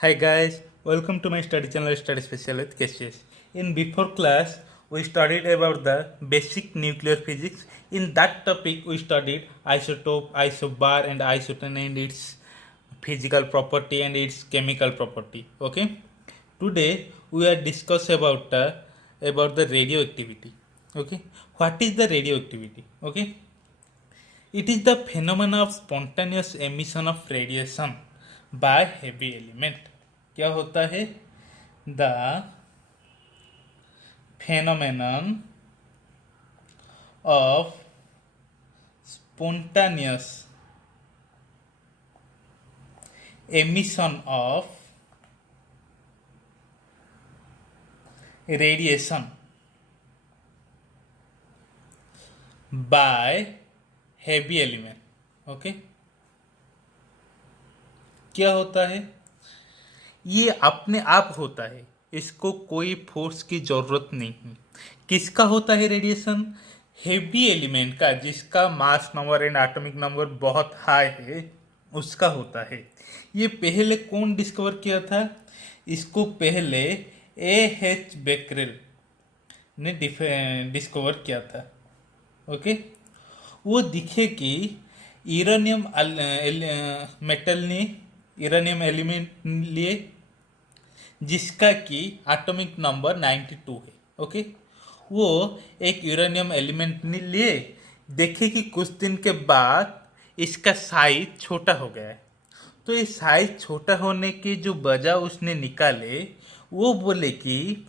Hi guys, welcome to my study channel Study Special with Cases. In before class, we studied about the basic nuclear physics. In that topic, we studied isotope, isobar, and isotone and its physical property and its chemical property. Okay. Today we are discuss about the radioactivity. Okay. What is the radioactivity? Okay. It is the phenomenon of spontaneous emission of radiation by heavy element. क्या होता है? The phenomenon of spontaneous emission of radiation by heavy element. Okay क्या होता है? ये अपने आप होता है, इसको कोई फोर्स की जरूरत नहीं। किसका होता है रेडिएशन? हेवी एलिमेंट का, जिसका mass number and atomic number बहुत हाई है, उसका होता है। ये पहले कौन डिस्कवर किया था? इसको पहले एच बेकरेल ने डिस्कवर किया था। ओके, वो दिखे कि यूरेनियम मेटल ने यूरेनियम एलिमेंट लिए जिसका कि एटॉमिक नंबर 92 है। ओके, वो एक यूरेनियम एलिमेंट ने लिए, देखे कि कुछ दिन के बाद इसका साइज छोटा हो गया है। तो ये साइज छोटा होने की जो वजह उसने निकाले, वो बोले कि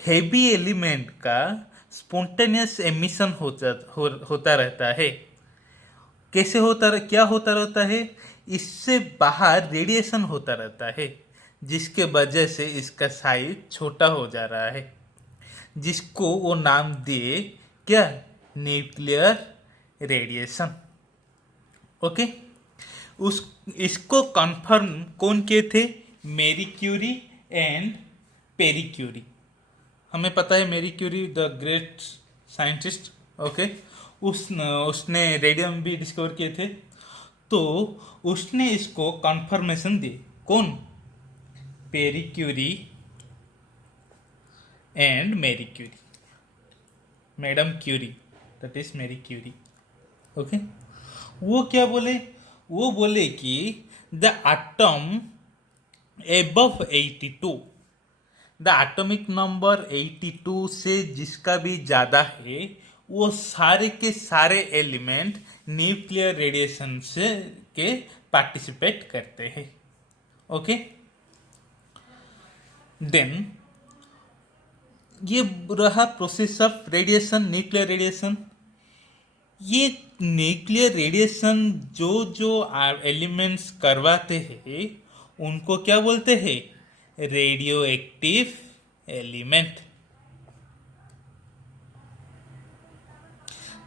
हेवी एलिमेंट का स्पॉन्टेनियस एमिशन होता रहता है। कैसे क्या होता रहता है? इससे बाहर रेडिएशन होता रहता है, जिसके वजह से इसका साइज छोटा हो जा रहा है, जिसको वो नाम दिए क्या? Nuclear radiation. ओके, उस इसको कंफर्म कौन किए थे? Marie Curie and Pierre Curie. हमें पता है Marie Curie the great scientist. Okay, उसने रेडियम भी डिस्कवर किए थे, तो उसने इसको कंफर्मेशन दी। कौन? Pierre Curie and Marie Curie, madam Curie, that is Marie Curie. Okay, वो क्या बोले? वो बोले कि the atom above 82, the atomic number 82 से जिसका भी ज़्यादा है, वो सारे के सारे एलिमेंट न्यूक्लियर रेडिएशन से के पार्टिसिपेट करते हैं। ओके, देन ये रहा process of radiation, nuclear radiation. ये न्यूक्लियर रेडिएशन जो जो एलिमेंट्स करवाते हैं, उनको क्या बोलते हैं? Radio active element.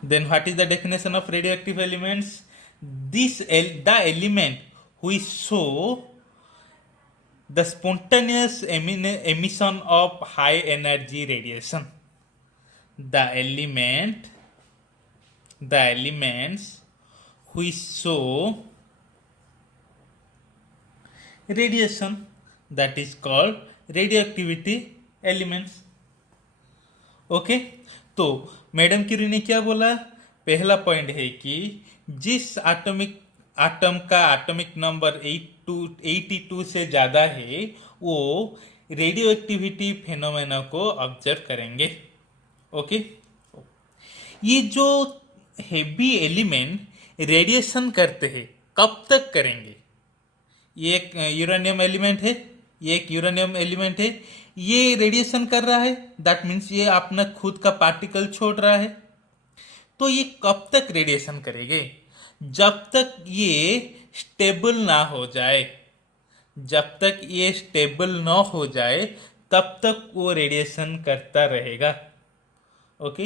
Then what is the definition of radioactive elements? The element which show the spontaneous emission of high energy radiation. The elements which show radiation, that is called radioactivity elements. Okay, तो madam Curie ने क्या बोला? पहला point है कि जिस atom का atomic number 82 से ज़्यादा है, वो रेडियो एक्टिविटी फेनोमेना को ऑब्जर्व करेंगे। ओके, ये जो हेवी एलिमेंट रेडिएशन करते हैं, कब तक करेंगे? ये एक यूरेनियम एलिमेंट है, ये रेडिएशन कर रहा है, दैट मीन्स ये अपना खुद का पार्टिकल छोड़ रहा है। तो ये कब तक रेडिएशन करेंगे? जब तक ये स्टेबल ना हो जाए। तब तक वो रेडिएशन करता रहेगा। ओके,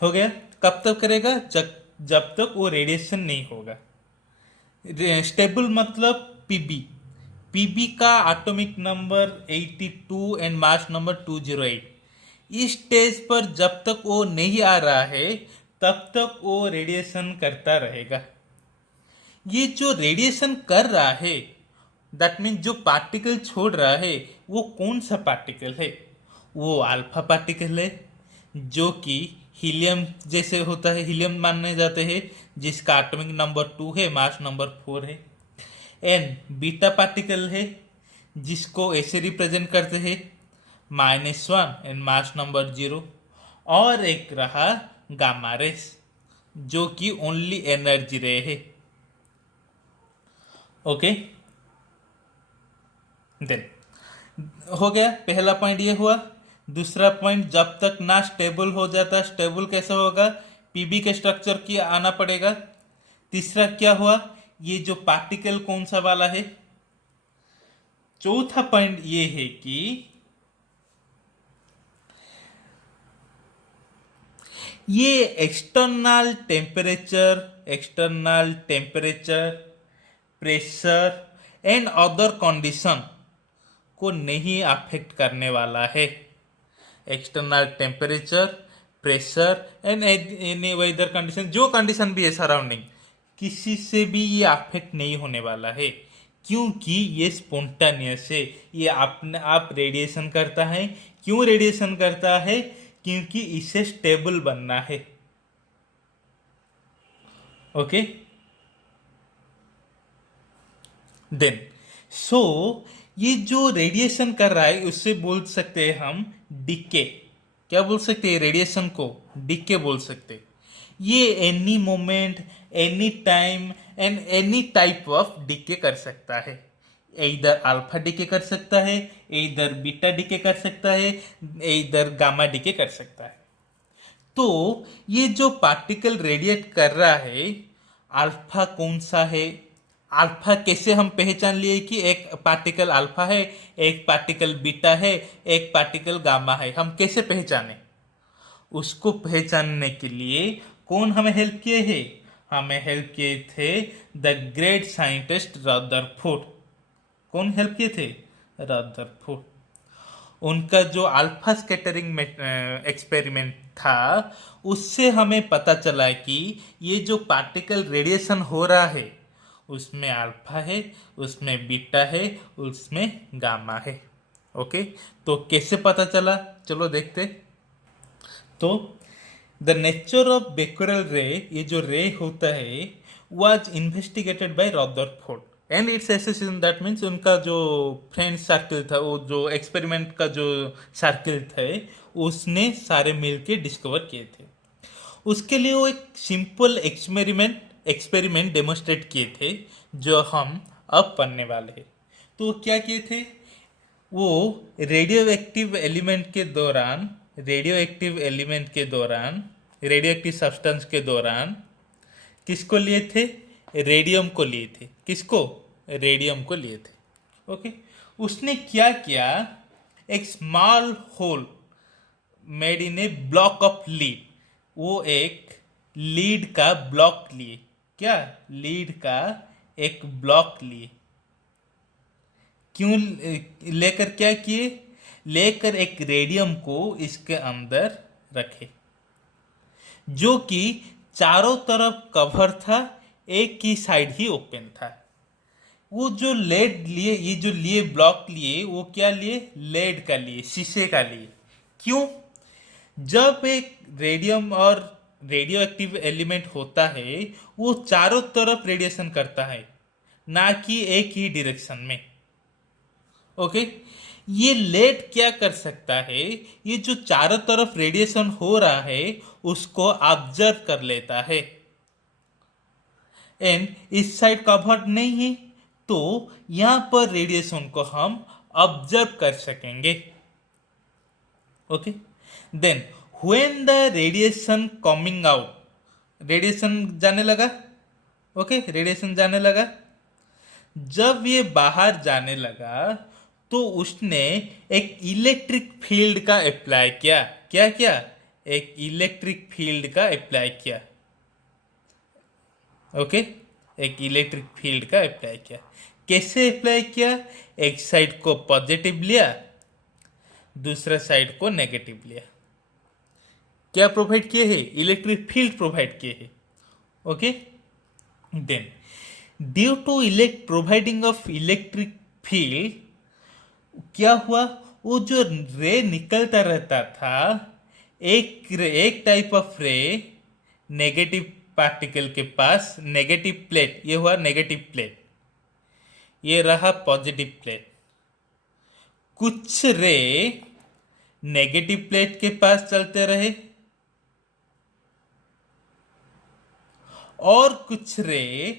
हो गया? कब तक करेगा? जब तक वो रेडिएशन नहीं होगा। स्टेबल मतलब पीबी का atomic number 82 and mass number 208। इस स्टेज पर जब तक वो नहीं आ रहा है, तब तक वो रेडिएशन करता रहेगा। ये जो रेडिएशन कर रहा है, दैट मीन्स जो पार्टिकल छोड़ रहा है वो कौन सा पार्टिकल है, वो अल्फा पार्टिकल है जो कि हीलियम जैसे होता है, हीलियम माने जाते हैं, जिसका एटॉमिक नंबर 2 है, मास नंबर 4 है। एंड बीटा पार्टिकल है जिसको ऐसे रिप्रेजेंट करते हैं -1 एंड मास नंबर 0। और एक रहा गामा रेस जो कि ओनली एनर्जी रे है। ओके, देन हो गया, पहला पॉइंट ये हुआ। दूसरा पॉइंट, जब तक ना स्टेबल हो जाता, स्टेबल कैसे होगा, पीबी के स्ट्रक्चर की आना पड़ेगा। तीसरा क्या हुआ, ये जो पार्टिकल कौन सा वाला है। चौथा पॉइंट ये है कि ये external temperature, pressure and other condition को नहीं अफेक्ट करने वाला है। External temperature, pressure and any weather condition, जो कंडीशन भी है सराउंडिंग, किसी से भी ये अफेक्ट नहीं होने वाला है, क्योंकि ये स्पॉन्टेनियस है, ये अपने आप रेडिएशन करता है। क्यों रेडिएशन करता है, क्योंकि इसे स्टेबल बनना है। ओके, देन सो ये जो रेडिएशन कर रहा है उससे बोल सकते हैं हम डिके। क्या बोल सकते हैं, रेडिएशन को डिके बोल सकते हैं। ये any moment, any time and any type of decay कर सकता है। इधर अल्फा डिके कर सकता है, इधर बीटा डिके कर सकता है, इधर गामा डिके कर सकता है। तो ये जो पार्टिकल रेडिएट कर रहा है, अल्फा कौन सा है, अल्फा कैसे हम पहचान लिए कि एक पार्टिकल अल्फा है, एक पार्टिकल बीटा है, एक पार्टिकल गामा है, हम कैसे पहचाने। उसको पहचानने के लिए कौन हमें हेल्प किए हैं, हमें हेल्प किए थे द ग्रेट साइंटिस्ट रदरफोर्ड। कौन हेल्प किए थे, रदरफोर्ड। उनका जो अल्फा स्कैटरिंग एक्सपेरिमेंट था, उससे हमें पता चला कि ये जो पार्टिकल रेडिएशन हो रहा है उसमें अल्फा है, उसमें बीटा है, उसमें गामा है। ओके, तो कैसे पता चला, चलो देखते। तो द नेचर ऑफ बेक्यूरेल रे, ये जो रे होता है, was investigated by Rutherford and its association. That means उनका जो फ्रेंड सर्किल था, वो जो एक्सपेरिमेंट का जो सर्किल था, उसने सारे मिलके डिस्कवर किए थे। उसके लिए वो एक सिंपल एक्सपेरिमेंट डेमोन्स्ट्रेट किए थे जो हम अब पढ़ने वाले हैं। तो वो क्या किए थे, वो रेडियो एक्टिव सब्सटेंस के दौरान किसको लिए थे, रेडियम को लिए थे। किसको, रेडियम को लिए थे। ओके, उसने क्या किया, एक small hole made in a block of lead, वो एक लीड का ब्लॉक लिए। क्या, लीड का एक ब्लॉक लिए। क्यों लेकर, क्या किए, लेकर एक रेडियम को इसके अंदर रखे जो कि चारों तरफ कवर था, एक की साइड ही ओपन था। वो जो लेड लिए, ये जो लिए ब्लॉक लिए, वो क्या लिए, लेड का लिए, शीशे का लिए। क्यों, जब एक रेडियम और रेडियो एक्टिव एलिमेंट होता है वो चारों तरफ रेडिएशन करता है, ना कि एक ही डायरेक्शन में। ओके, ये लेड क्या कर सकता है, ये जो चारों तरफ रेडिएशन हो रहा है उसको ऑब्जर्व कर लेता है। एंड इस साइड कवर्ड नहीं है, तो यहां पर रेडिएशन को हम ऑब्जर्व कर सकेंगे। Okay, then when the radiation coming out, radiation जाने लगा। ओके, रेडिएशन जाने लगा। जब ये बाहर जाने लगा तो उसने एक इलेक्ट्रिक फील्ड का अप्लाई किया। क्या किया, एक इलेक्ट्रिक फील्ड का अप्लाई किया। ओके, एक इलेक्ट्रिक फील्ड का अप्लाई किया। कैसे अप्लाई किया, एक साइड को पॉजिटिव लिया, दूसरा साइड को नेगेटिव लिया। क्या प्रोवाइड किए हैं, इलेक्ट्रिक फील्ड प्रोवाइड किए हैं। Okay, then due to providing of electric field क्या हुआ, वो जो रे निकलता रहता था, एक type of ray negative particle के पास, नेगेटिव प्लेट, ये हुआ नेगेटिव प्लेट, ये रहा पॉजिटिव प्लेट। कुछ रे नेगेटिव प्लेट के पास चलते रहे और कुछ रे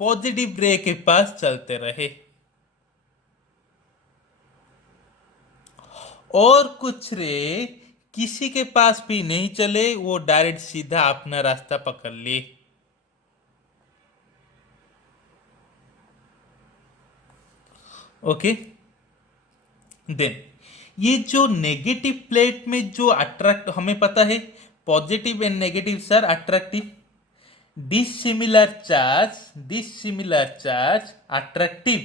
पॉजिटिव रे के पास चलते रहे, और कुछ रे किसी के पास भी नहीं चले, वो डायरेक्ट सीधा अपना रास्ता पकड़ ले। ओके, देन ये जो नेगेटिव प्लेट में जो अट्रैक्ट, हमें पता है positive and negative sir attractive, dissimilar charge attractive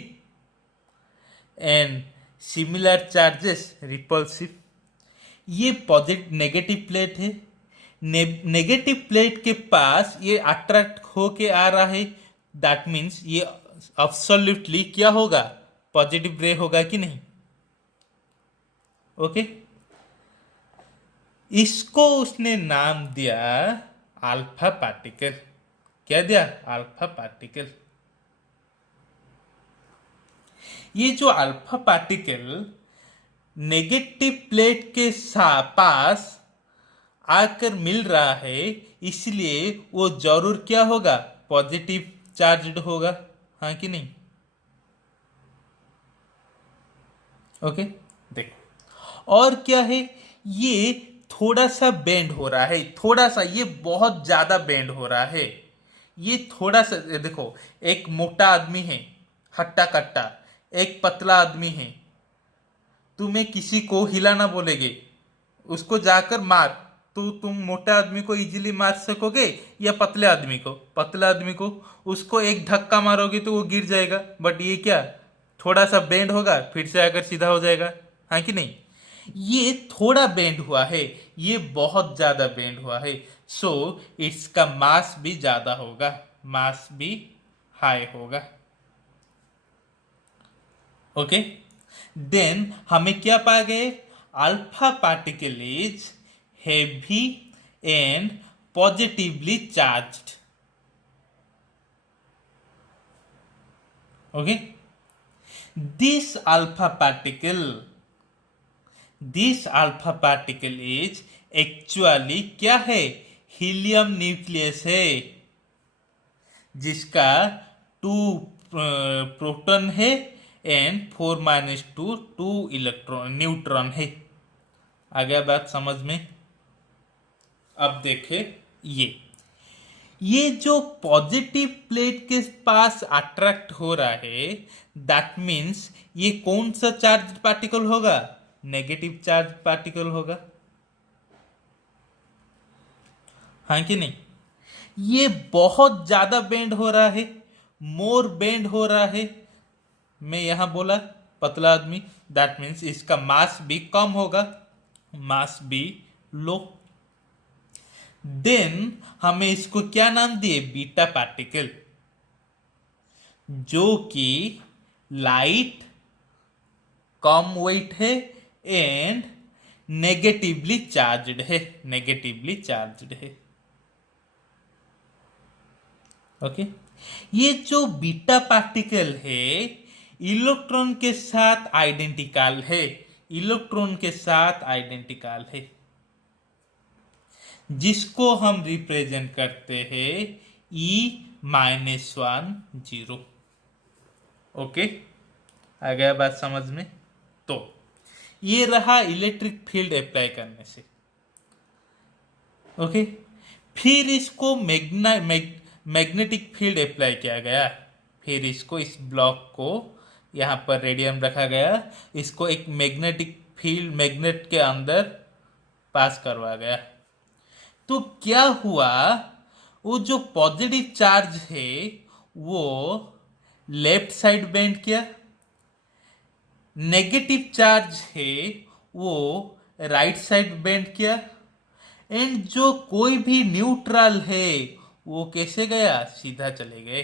and similar charges repulsive। ये पॉजिटिव नेगेटिव प्लेट है, नेगेटिव प्लेट के पास ये अट्रैक्ट होके आ रहा है, दैट मीन्स ये अब्सोल्युटली क्या होगा, पॉजिटिव रे होगा कि नहीं। ओके, इसको उसने नाम दिया अल्फा पार्टिकल। क्या दिया, अल्फा पार्टिकल। ये जो अल्फा पार्टिकल नेगेटिव प्लेट के पास आकर मिल रहा है, इसलिए वो जरूर क्या होगा, पॉजिटिव चार्ज्ड होगा, हाँ कि नहीं। ओके, देखो और क्या है, ये थोड़ा सा बेंड हो रहा है, थोड़ा सा, ये बहुत ज्यादा बेंड हो रहा है। ये थोड़ा सा देखो, एक मोटा आदमी है हट्टा कट्टा, एक पतला आदमी है, तुम्हें किसी को हिलाना बोलेगे, उसको जाकर मार, तो तुम मोटा आदमी को इजीली मार सकोगे या पतले आदमी को, पतला आदमी को उसको एक धक्का मारोगे तो वो गिर जाएगा, बट ये क्या, थोड़ा सा बेंड होगा फिर से आकर सीधा हो जाएगा, हाँ कि नहीं। ये थोड़ा बेंड हुआ है, ये बहुत ज्यादा बेंड हुआ है, सो इसका मास भी ज्यादा होगा, मास भी हाई होगा। ओके, देन हमें क्या पा गए, alpha particle is heavy and positively charged. Okay, this alpha particle is actually क्या है, हीलियम न्यूक्लियस है, जिसका 2 प्रोटॉन है एंड 4-2 इलेक्ट्रॉन न्यूट्रॉन है। आ गया बात समझ में। अब देखे ये जो पॉजिटिव प्लेट के पास अट्रैक्ट हो रहा है, दैट मीन्स ये कौन सा चार्ज पार्टिकल होगा, नेगेटिव चार्ज पार्टिकल होगा, हाँ कि नहीं। ये बहुत ज्यादा बेंड हो रहा है, मोर बेंड हो रहा है, मैं यहां बोला पतला आदमी, दैट मीन्स इसका मास भी कम होगा, मास भी लो। देन हमें इसको क्या नाम दिए, बीटा पार्टिकल, जो कि लाइट, कम वेट है एंड नेगेटिवली चार्ज्ड है, नेगेटिवली चार्ज्ड है। ओके, ये जो बीटा पार्टिकल है इलेक्ट्रॉन के साथ आइडेंटिकल है, इलेक्ट्रॉन के साथ आइडेंटिकल है, जिसको हम रिप्रेजेंट करते हैं E-10। ओके, आ गया बात समझ में। तो ये रहा इलेक्ट्रिक फील्ड अप्लाई करने से। ओके, फिर इसको मैग्नेटिक फील्ड अप्लाई किया गया, फिर इसको, इस ब्लॉक को यहां पर रेडियम रखा गया, इसको एक मैग्नेटिक फील्ड, मैग्नेट के अंदर पास करवा गया। तो क्या हुआ, वो जो पॉजिटिव चार्ज है वो लेफ्ट साइड बेंड किया, नेगेटिव चार्ज है वो राइट साइड बेंड किया, एंड जो कोई भी न्यूट्रल है वो कैसे गया, सीधा चले गए।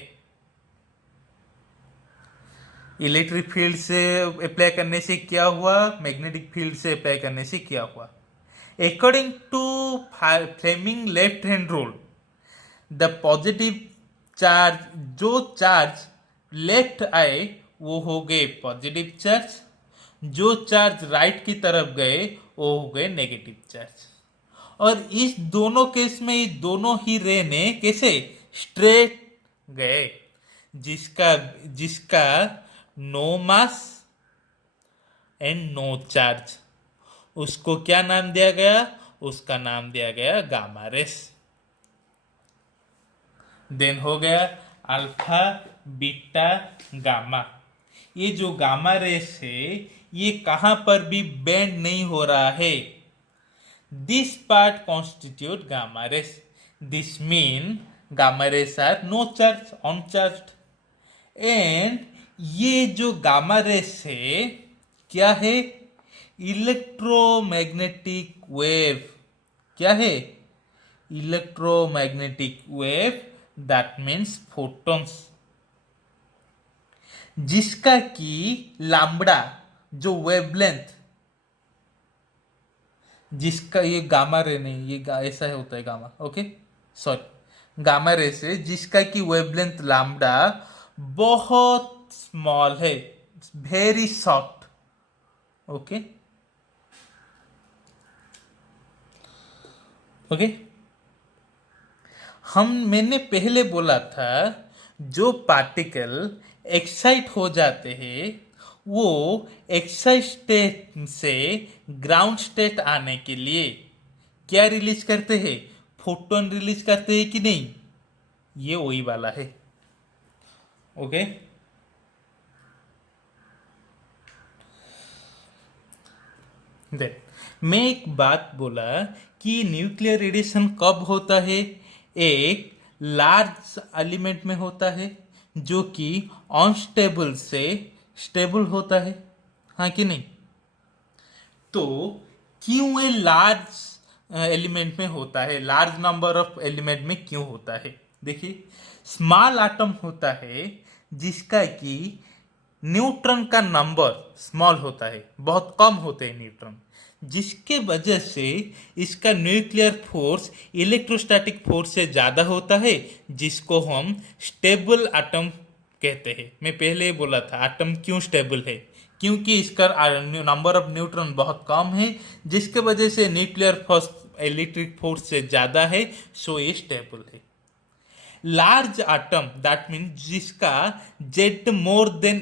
इलेक्ट्रिक फील्ड से अप्लाई करने से क्या हुआ, मैग्नेटिक फील्ड से अप्लाई करने से क्या हुआ। According to Fleming left hand rule, the positive charge, जो चार्ज लेफ्ट आए वो हो गए पॉजिटिव चार्ज, जो चार्ज राइट की तरफ गए वो हो गए नेगेटिव चार्ज। और इस दोनों केस में ये दोनों ही रे ने कैसे स्ट्रेट गए, जिसका जिसका no mass and no charge, उसको क्या नाम दिया गया, उसका नाम दिया गया गामा रेस। देन हो गया अल्फा बीटा गामा। ये जो गामा रेस है ये कहां पर भी बेंड नहीं हो रहा है। This part constitute gamma rays, this mean gamma rays are no charge, uncharged. And ये जो गामा रेस है क्या है, इलेक्ट्रोमैग्नेटिक वेव। क्या है, electromagnetic wave, that means photons, जिसका की लैम्बडा जो वेवलेंथ, जिसका ये गामा रे नहीं, ये ऐसा होता है gamma, okay sorry, gamma ray से जिसका की वेवलेंथ लैम्बडा बहुत स्मॉल है, वेरी शॉर्ट, ओके ओके। मैंने पहले बोला था जो पार्टिकल एक्साइट हो जाते हैं वो एक्साइट स्टेट से ग्राउंड स्टेट आने के लिए क्या रिलीज करते हैं, फोटोन रिलीज करते हैं कि नहीं, ये वही वाला है, ओके। मैं एक बात बोला कि न्यूक्लियर रेडिएशन कब होता है, एक लार्ज एलिमेंट में होता है जो कि अनस्टेबल से स्टेबल होता है, हाँ कि नहीं। तो क्यों ये लार्ज एलिमेंट में होता है, लार्ज नंबर ऑफ एलिमेंट में क्यों होता है, देखिए स्मॉल एटम होता है जिसका कि न्यूट्रॉन का नंबर स्मॉल होता है, बहुत कम होते हैं न्यूट्रॉन, जिसके वजह से इसका न्यूक्लियर फोर्स इलेक्ट्रोस्टैटिक फोर्स से ज़्यादा होता है, जिसको हम स्टेबल एटम कहते हैं। मैं पहले ही बोला था एटम क्यों स्टेबल है, क्योंकि इसका नंबर ऑफ न्यूट्रॉन बहुत कम है, जिसके वजह से न्यूक्लियर फोर्स इलेक्ट्रिक फोर्स से ज़्यादा है, सो ये स्टेबल है। लार्ज एटम दैट मीन जिसका जेड मोर देन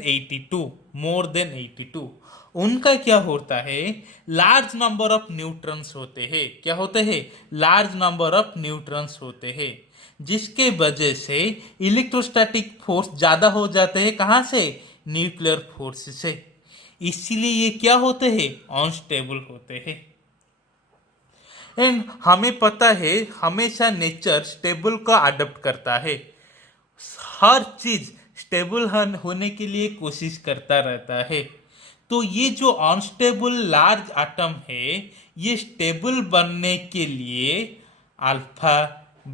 82, उनका क्या होता है, लार्ज नंबर ऑफ न्यूट्रॉन्स होते हैं, क्या होते हैं, लार्ज नंबर ऑफ न्यूट्रॉन्स होते हैं, जिसके वजह से इलेक्ट्रोस्टैटिक फोर्स ज्यादा हो जाते हैं, कहां से, न्यूक्लियर फोर्स से, इसीलिए ये क्या होते हैं, अनस्टेबल होते हैं। एंड हमें पता है हमेशा नेचर स्टेबल का अडॉप्ट करता है, हर चीज स्टेबल होने के लिए कोशिश करता रहता है। तो ये जो अनस्टेबल लार्ज एटम है ये स्टेबल बनने के लिए अल्फा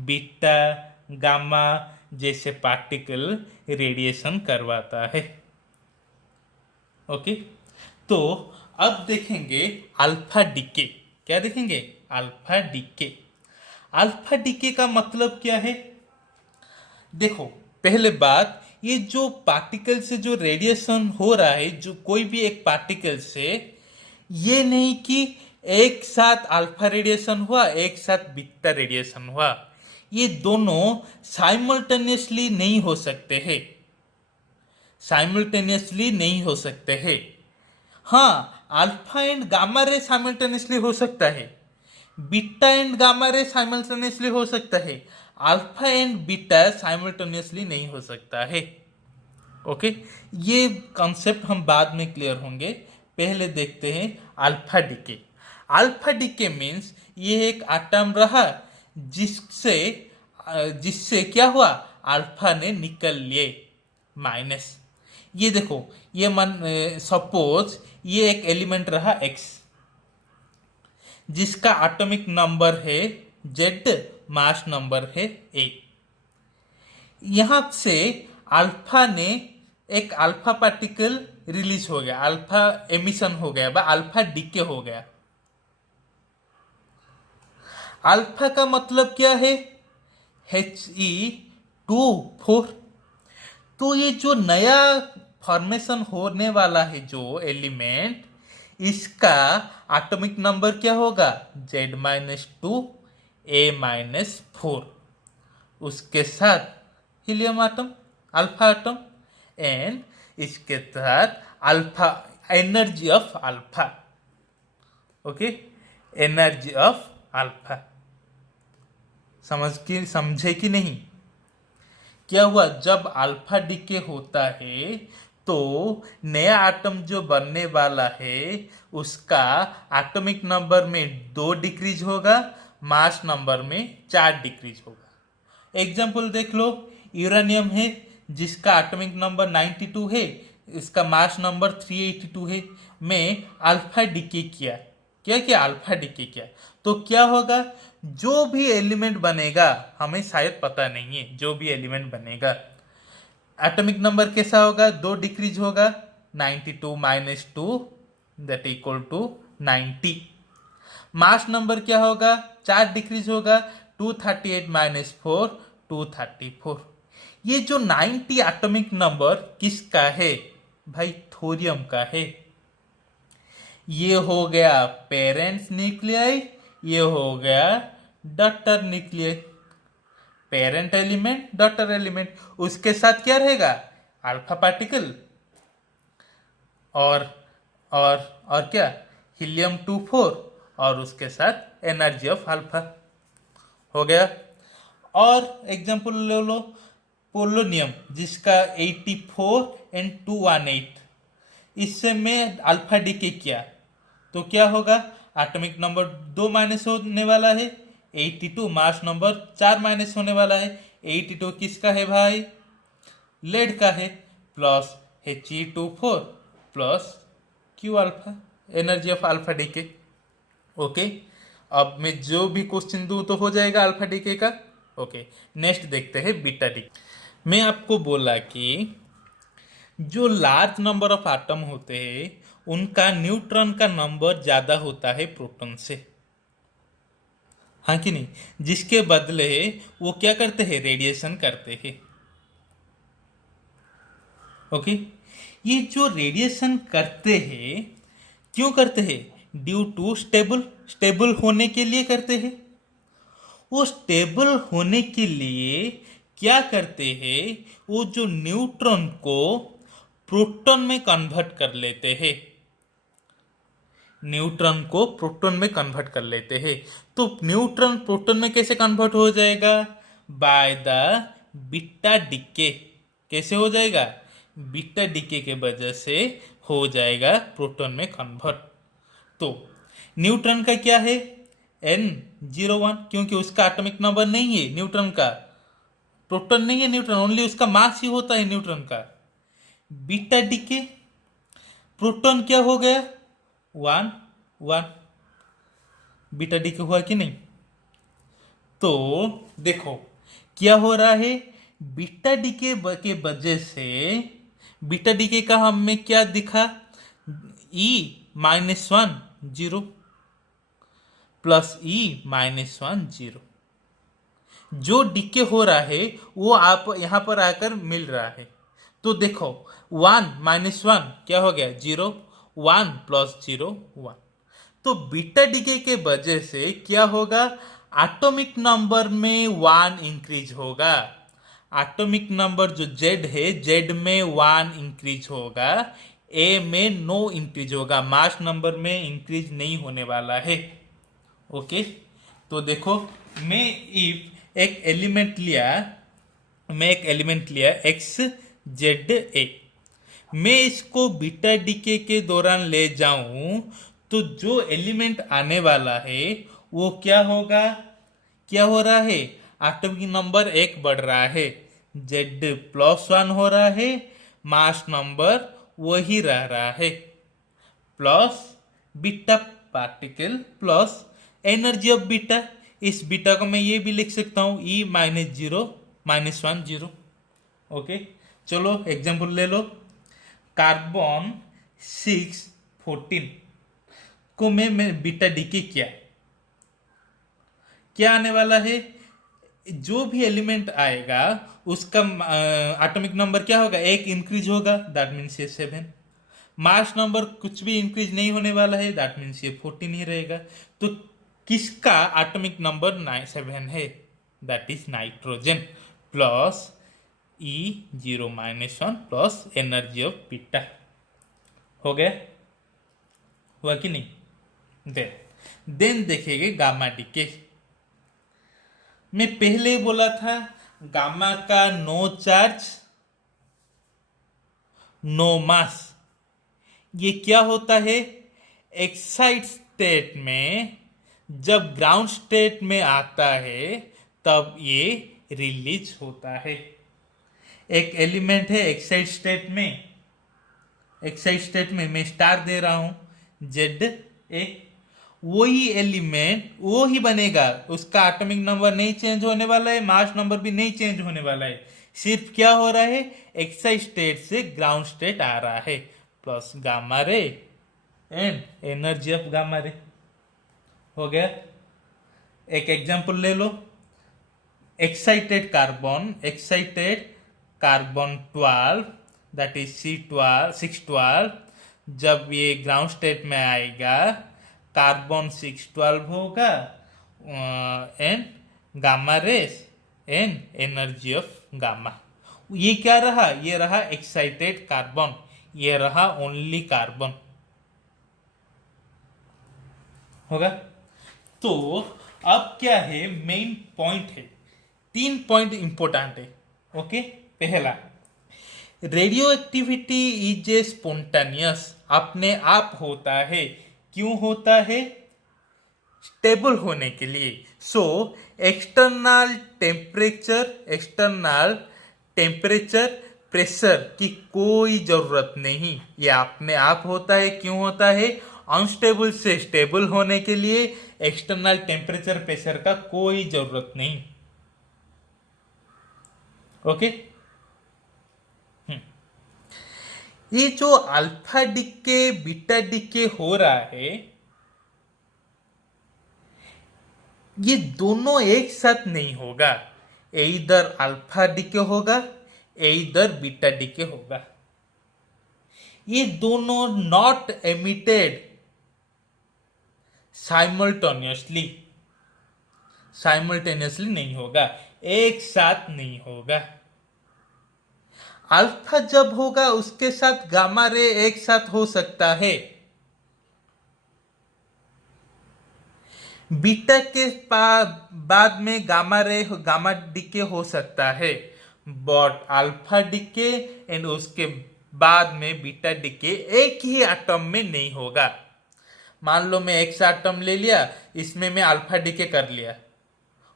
बीटा गामा जैसे पार्टिकल रेडिएशन करवाता है, ओके। तो अब देखेंगे अल्फा डीके, क्या देखेंगे, अल्फा डीके। अल्फा डीके का मतलब क्या है, देखो पहले बात, ये जो पार्टिकल से जो रेडिएशन हो रहा है, जो कोई भी एक पार्टिकल से, ये नहीं कि एक साथ अल्फा रेडिएशन हुआ एक साथ बीटा रेडिएशन हुआ, ये दोनों साइमल्टेनियसली नहीं हो सकते हैं, साइमल्टेनियसली नहीं हो सकते हैं। हाँ, alpha and gamma ray simultaneously हो सकता है, beta and gamma ray simultaneously हो सकता है, अल्फा एंड बीटा साइमल्टेनियसली नहीं हो सकता है, ओके। ये कॉन्सेप्ट हम बाद में क्लियर होंगे, पहले देखते हैं alpha decay. Alpha decay means ये एक एटम रहा जिससे जिससे क्या हुआ, अल्फा ने निकल लिए माइनस। ये देखो, ये सपोज ये एक एलिमेंट रहा एक्स जिसका एटॉमिक नंबर है जेड, मास नंबर है ए। यहां से अल्फा ने एक अल्फा पार्टिकल रिलीज हो गया, अल्फा एमिशन हो गया, अल्फा डीके हो गया। अल्फा का मतलब क्या है? He2 4। तो ये जो नया फॉर्मेशन होने वाला है जो एलिमेंट, इसका एटॉमिक नंबर क्या होगा? Z-2 A-4। उसके साथ helium atom, alpha atom, and इसके साथ alpha, energy of alpha. Okay, energy of alpha. समझे कि नहीं? क्या हुआ, जब अल्फा डीके होता है तो नया एटम जो बनने वाला है उसका एटॉमिक नंबर में 2 डिक्रीज होगा, मास नंबर में 4 डिक्रीज होगा। एग्जाम्पल देख लो, यूरेनियम है जिसका एटॉमिक नंबर 92 है, इसका मास नंबर 382 है। मैं अल्फा डीके किया, क्या किया? अल्फा डीके किया, तो क्या होगा? जो भी एलिमेंट बनेगा, हमें शायद पता नहीं है, जो भी एलिमेंट बनेगा एटॉमिक नंबर कैसा होगा? 2 डिक्रीज होगा, 92 minus 2 that equal to 90। Mass number क्या होगा? 4 डिक्रीज होगा, 238 माइनस 4 234। ये जो 90 एटॉमिक नंबर किसका है भाई? थोरियम का है। ये हो गया पेरेंट्स न्यूक्लियाई, ये हो गया daughter nuclei. Parent element, daughter element, उसके साथ क्या रहेगा? अल्फा पार्टिकल और और क्या? He2 4, और उसके साथ एनर्जी ऑफ अल्फा। हो गया। और एग्जांपल ले लो, पोलोनियम जिसका 84 एंड 218, इससे मैं अल्फा डीके किया तो क्या होगा? एटॉमिक नंबर 2 माइनस होने वाला है, 82 मास नंबर 4 माइनस होने वाला है। 82 किसका है भाई? लेड का है, plus He2 4 plus Q alpha, energy of alpha decay. Okay, अब मैं जो भी क्वेश्चन दूं तो हो जाएगा अल्फा डीके का। ओके, नेक्स्ट देखते हैं बीटा डीके। मैं आपको बोला कि जो लार्ज नंबर ऑफ एटम होते हैं उनका न्यूट्रॉन का नंबर ज्यादा होता है प्रोटॉन से, हाँ कि नहीं? जिसके बदले वो क्या करते हैं? रेडिएशन करते हैं। ओके, ये जो रेडिएशन करते हैं, क्यों करते हैं? ड्यू टू स्टेबल होने के लिए करते हैं। वो स्टेबल होने के लिए क्या करते हैं? वो जो न्यूट्रॉन को प्रोटॉन में कन्वर्ट कर लेते हैं, न्यूट्रॉन को प्रोटॉन में कन्वर्ट कर लेते हैं। तो न्यूट्रॉन प्रोटॉन में कैसे कन्वर्ट हो जाएगा? By the beta decay. कैसे हो जाएगा? बीटा डीके के वजह से हो जाएगा प्रोटॉन में कन्वर्ट। तो न्यूट्रॉन का क्या है? N01, क्योंकि उसका एटॉमिक नंबर नहीं है न्यूट्रॉन का, प्रोटॉन नहीं है न्यूट्रॉन, ओनली उसका मास ही होता है न्यूट्रॉन का। बीटा डीके, प्रोटॉन क्या हो गया? 1 1। बीटा डीके हुआ कि नहीं? तो देखो क्या हो रहा है, बीटा डीके के वजह से, बीटा डीके का हमें क्या दिखा? E-1 0 plus E-1 0। जो डीके हो रहा है वो आप यहां पर आकर मिल रहा है। तो देखो 1 - 1 क्या हो गया? 0। 1 प्लस 0 1। तो बीटा डीके के वजह से क्या होगा? एटॉमिक नंबर में 1 इंक्रीज होगा। एटॉमिक नंबर जो Z है, Z में 1 इंक्रीज होगा, A में नो इंक्रीज होगा, मास नंबर में इंक्रीज नहीं होने वाला है। ओके, तो देखो मैं एक एलिमेंट लिया XZA, मैं इसको बीटा डीके के दौरान ले जाऊं तो जो एलिमेंट आने वाला है वो क्या होगा? क्या हो रहा है? एटॉमिक नंबर 1 बढ़ रहा है, Z+1 हो रहा है, मास नंबर वही रह रहा है, plus beta particle plus energy of beta. इस बीटा को मैं ये भी लिख सकता हूं E-0 -1 0। ओके, चलो एग्जाम्पल ले लो। कार्बन 614 को मैं बीटा डीके किया, क्या आने वाला है? जो भी एलिमेंट आएगा उसका एटॉमिक नंबर क्या होगा? एक इंक्रीज होगा, दैट मीन्स ये 7। मास नंबर कुछ भी इंक्रीज नहीं होने वाला है, दैट मीन्स ये 14 ही रहेगा। तो किसका एटॉमिक नंबर 7 है? That is nitrogen plus E0-1 plus energy of beta. हो गया? हुआ कि नहीं? देन देखेंगे गामा डीके। मैं पहले ही बोला था गामा का नो चार्ज नो मास। ये क्या होता है? एक्साइट स्टेट में जब ग्राउंड स्टेट में आता है तब ये रिलीज होता है। एक एलिमेंट है एक्साइट स्टेट में, एक्साइट स्टेट में मैं स्टार दे रहा हूं जेड ए, वही एलिमेंट वो ही बनेगा, उसका एटॉमिक नंबर नहीं चेंज होने वाला है, मास नंबर भी नहीं चेंज होने वाला है। सिर्फ क्या हो रहा है? एक्साइट स्टेट से ग्राउंड स्टेट आ रहा है, plus gamma ray and energy of gamma ray. हो गया? एक एग्जांपल ले लो। Excited carbon 12 that is C612, जब ये ग्राउंड स्टेट में आएगा कार्बन 612 होगा and gamma rays and energy of gamma. ये क्या रहा? ये रहा एक्साइटेड कार्बन, ये रहा ओनली कार्बन। होगा? तो अब क्या है? मेन पॉइंट है, 3 पॉइंट इंपॉर्टेंट है। ओके, पहला, radio activity is a spontaneous, अपने आप होता है। क्यों होता है? स्टेबल होने के लिए। सो एक्सटर्नल टेम्परेचर प्रेशर की कोई जरूरत नहीं, ये अपने आप होता है। क्यों होता है? अनस्टेबल से स्टेबल होने के लिए एक्सटर्नल टेम्परेचर प्रेशर का कोई जरूरत नहीं। ओके? ये जो अल्फा डीके बीटा डीके हो रहा है, ये दोनों एक साथ नहीं होगा। इधर अल्फा डीके होगा, इधर बीटा डीके होगा। ये दोनों नॉट एमिटेड साइमल्टेनियसली नहीं होगा, एक साथ नहीं होगा। अल्फा जब होगा उसके साथ गामा रे एक साथ हो सकता है, बीटा के बाद में गामा डीके हो सकता है, बट अल्फा डीके एंड उसके बाद में बीटा डीके एक ही एटम में नहीं होगा। मान लो मैं एक एटम ले लिया, इसमें मैं अल्फा डीके कर लिया,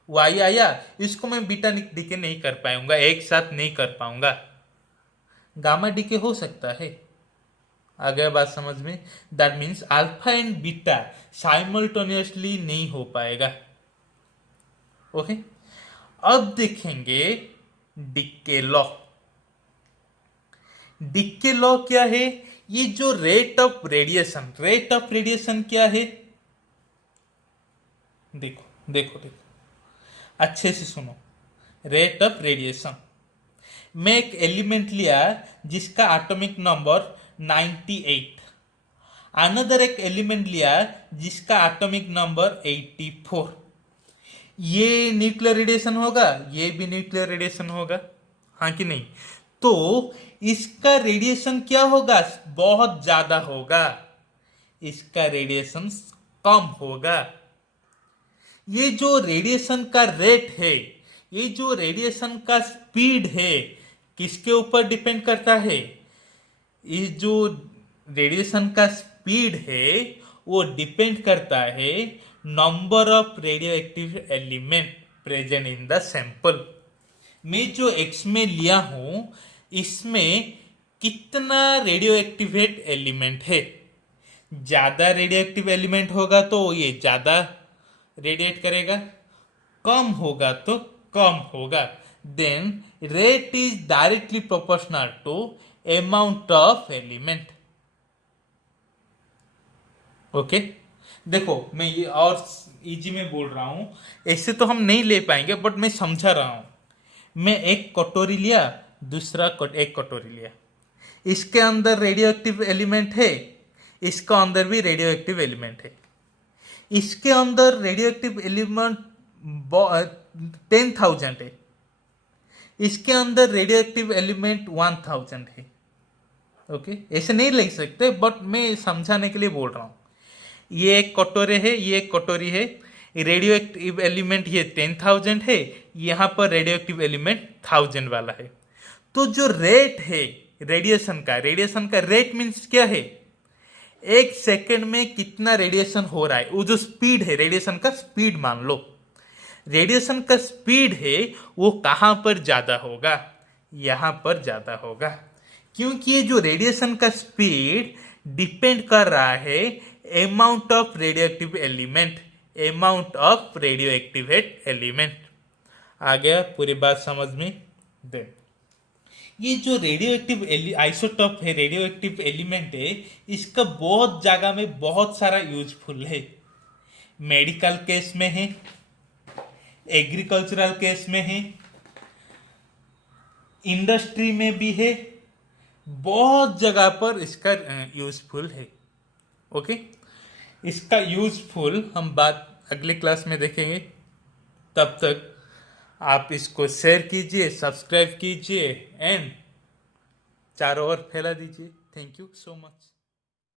वाई आया, इसको मैं बीटा डीके नहीं कर पाऊंगा, एक साथ नहीं कर पाऊंगा। गामा डीके हो सकता है। आ गया बात समझ में? That means alpha and beta simultaneously नहीं हो पाएगा। ओके, अब देखेंगे डिके लॉ। डिके लॉ क्या है? ये जो रेट ऑफ रेडिएशन क्या है? देखो देखो देखो, अच्छे से सुनो। रेट ऑफ रेडिएशन, मैं एक एलिमेंट लिया जिसका एटॉमिक नंबर 98, अनदर एक एलिमेंट लिया जिसका एटॉमिक नंबर 84। ये न्यूक्लियर रेडिएशन होगा, ये भी न्यूक्लियर रेडिएशन होगा, हाँ कि नहीं? तो इसका रेडिएशन क्या होगा? बहुत ज्यादा होगा, इसका रेडिएशन कम होगा। ये जो रेडिएशन का रेट है, ये जो रेडिएशन का स्पीड है, किसके ऊपर डिपेंड करता है? ये जो रेडिएशन का स्पीड है वो डिपेंड करता है number of radioactive element present in the sample. मैं जो एक्स में लिया हूं इसमें कितना रेडियो एक्टिवेट एलिमेंट है? ज्यादा रेडियो एक्टिव एलिमेंट होगा तो ये ज्यादा रेडिएट करेगा, कम होगा तो कम होगा। then rate is directly proportional to amount of element. Okay देखो मैं ये और इजी में बोल रहा हूं, ऐसे तो हम नहीं ले पाएंगे बट मैं समझा रहा हूं। मैं एक कटोरी लिया, दूसरा एक कटोरी लिया, इसके अंदर रेडियो एक्टिव एलिमेंट है, इसका अंदर भी रेडियो एक्टिव एलिमेंट है। इसके अंदर रेडियो एक्टिव एलिमेंट 10,000 है, इसके अंदर रेडियो एक्टिव एलिमेंट 1000 है। ओके ऐसे नहीं लिख सकते बट मैं समझाने के लिए बोल रहा हूं। ये एक कटोरे है, ये एक कटोरी है, रेडियो एक्टिव एलिमेंट ये 10,000 है, यहां पर रेडियो एक्टिव एलिमेंट 1000 वाला है। तो जो रेट है रेडिएशन का रेट मीन्स क्या है? एक सेकंड में कितना रेडिएशन हो रहा है, वो जो स्पीड है रेडिएशन का स्पीड मान लो। रेडिएशन का स्पीड है वो कहां पर ज्यादा होगा? यहां पर ज्यादा होगा, क्योंकि ये जो रेडिएशन का स्पीड डिपेंड कर रहा है amount of radioactive element, amount of radio activate element. आ गया पूरी बात समझ में? दे ये जो रेडियो एक्टिव आइसोटॉप है, रेडियो एक्टिव एलिमेंट है, इसका बहुत जगह में बहुत सारा यूजफुल है। मेडिकल केस में है, एग्रीकल्चरल केस में है, इंडस्ट्री में भी है, बहुत जगह पर इसका यूजफुल है। ओके इसका यूजफुल हम बात अगले क्लास में देखेंगे। तब तक आप इसको शेयर कीजिए, सब्सक्राइब कीजिए एंड चारों ओर फैला दीजिए। Thank you so much.